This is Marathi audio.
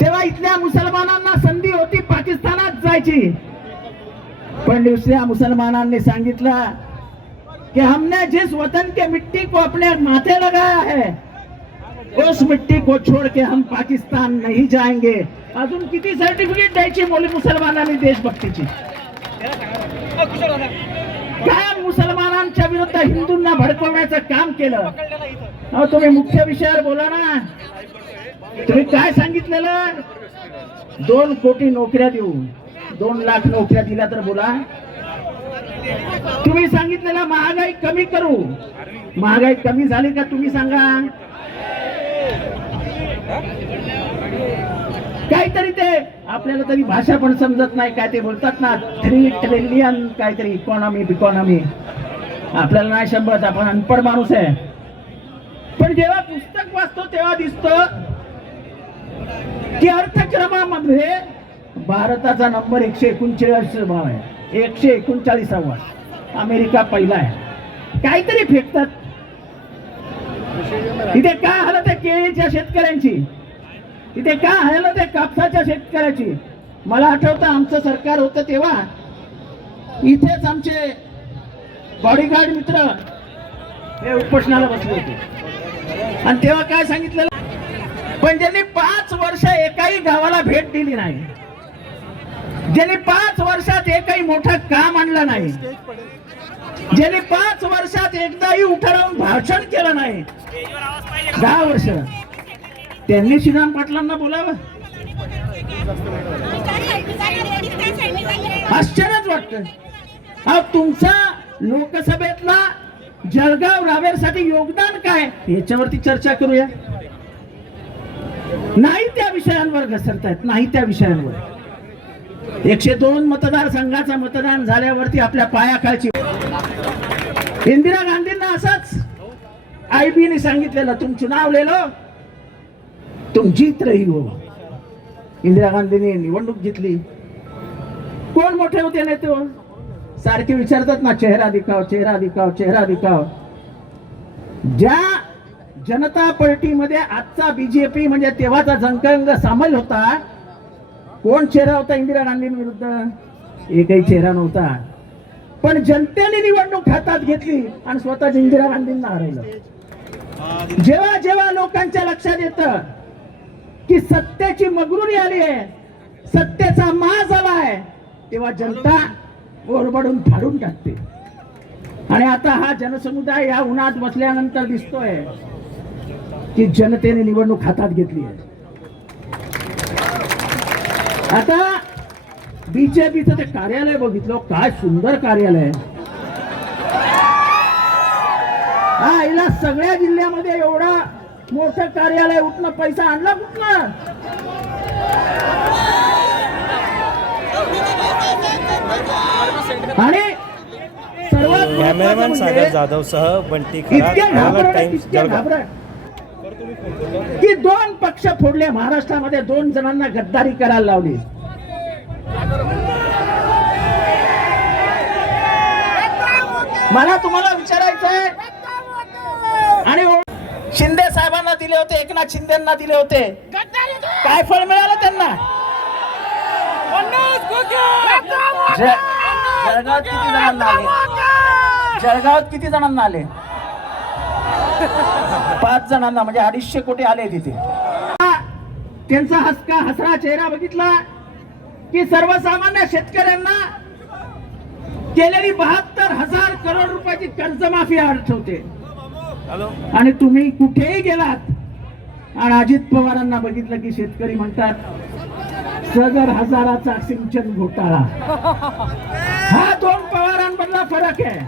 तेव्हा इथल्या मुसलमानांना संधी होती पाकिस्तानात जायची. पण दुसऱ्या मुसलमानांनी सांगितलं कि हमने जिस वतन के मिट्टी को अपने माथे लगाया है उस मिट्टी को छोड़ के हम पाकिस्तान नहीं जाएंगे. अजून किती सर्टिफिकेट द्यायची मुली मुसलमानांनी देशभक्तीची? काय मुसलमानांच्या विरुद्ध हिंदूंना भडकवण्याचं काम केलं? अहो तुम्ही मुख्य विषयावर बोला ना. तुम्ही काय सांगितलेलं? दोन कोटी नोकऱ्या देऊ. दोन लाख नोकऱ्या दिल्या तर बोला. तुम्ही सांगितलेलं महागाई कमी करू. महागाई कमी झाली का तुम्ही सांगा. काहीतरी ते आपल्याला तरी भाषा पण समजत नाही काय ते बोलतात ना थ्री ट्रिलियन काहीतरी इकॉनॉमी इकॉनॉमी आपल्याला नाही समजत आपण अनपड माणूस आहे. पण जेव्हा पुस्तक वाचतो तेव्हा दिसतं की अर्थक्रमामध्ये भारताचा नंबर एकशे एकोणचाळीस भाव आहे. एकशे एकोणचाळीसावा. अमेरिका पहिला आहे. काहीतरी फेकतात. इथे काय हालत आहे केळीच्या शेतकऱ्यांची? इथे काय हालत आहे कापसाच्या शेतकऱ्याची? मला आठवतं आमचं सरकार होतं तेव्हा. इथेच आमचे बॉडीगार्ड मित्र हे उपोषणाला बसले होते. आणि तेव्हा काय सांगितलं पण ज्यांनी पाच वर्ष एकाही गावाला भेट दिली नाही. ज्यांनी पाच वर्षात एकही मोठं काम आणलं नाही. ज्यांनी पाच वर्षात एकदाही उठं राहून भाषण केलं नाही. दहा वर्ष. त्यांनी श्रीराम पाटलांना बोलावं. आश्चर्यच वाटत तुमचा लोकसभेतला जळगाव रावेरसाठी योगदान काय? याच्यावरती चर्चा करूया. नाही त्या विषयांवर घसरतायत नाही त्या विषयांवर. एकशे दोन मतदारसंघाचा मतदान झाल्यावरती आपल्या पायाखालची इंदिरा गांधींना असंच आय बीने सांगितलेलं तुम चुनाव लेलो तुम जीत रही हो. इंदिरा गांधीने निवडणूक जितली. कोण मोठे होते नेते तो? सारखे विचारतात ना चेहरा दिखाव चेहरा दिखाव चेहरा दिखाव ज्या जनता पार्टीमध्ये आजचा बीजेपी म्हणजे तेव्हाचा जंगंग सामील होता. कोण चेहरा होता इंदिरा गांधींविरुद्ध? एकही चेहरा नव्हता. पण जनतेने निवडणूक हातात घेतली आणि स्वतःच इंदिरा गांधींना हरवलं. जेव्हा जेव्हा लोकांच्या लक्षात येत की सत्तेची मगरुरी आली आहे सत्तेचा माज आलाय तेव्हा जनता ओरबडून फाडून टाकते. आणि आता हा जनसमुदाय या उन्हात बसल्यानंतर दिसतोय. की जनतेने निवडणूक हातात घेतली आहे. आता बीजेपीचं ते कार्यालय बघितलं काय सुंदर कार्यालय. आहे. हा हिला सगळ्या जिल्ह्यामध्ये एवढा मोठं कार्यालय उठणं पैसा आणला कुठनं? आणि सर्वात महत्त्वाचं कॅमेरामॅन म्हणजे सागर जाधव सह बंटी खरात टाइम्स जळगाव. की दोन पक्ष फोडले महाराष्ट्रामध्ये दोन जणांना गद्दारी करायला लावली. मला तुम्हाला विचारायचं आहे आणि शिंदे साहेबांना दिले होते एकनाथ शिंदेना दिले होते. काय फळ मिळालं त्यांना? जळगावात किती जणांना आले? जळगावात किती जणांना आले? पाच जणांना म्हणजे अडीचशे कोटी आले तिथे. त्यांचा हसका हसरा चेहरा बघितला की सर्वसामान्य शेतकऱ्यांना केलेली बहात्तर हजार करोड रुपयाची कर्जमाफी आठवते. आणि तुम्ही कुठेही गेलात आणि अजित पवारांना बघितलं की शेतकरी म्हणतात सदर हजाराचा सिंचन घोटाळा. हा दोन पवारांमधला फरक आहे.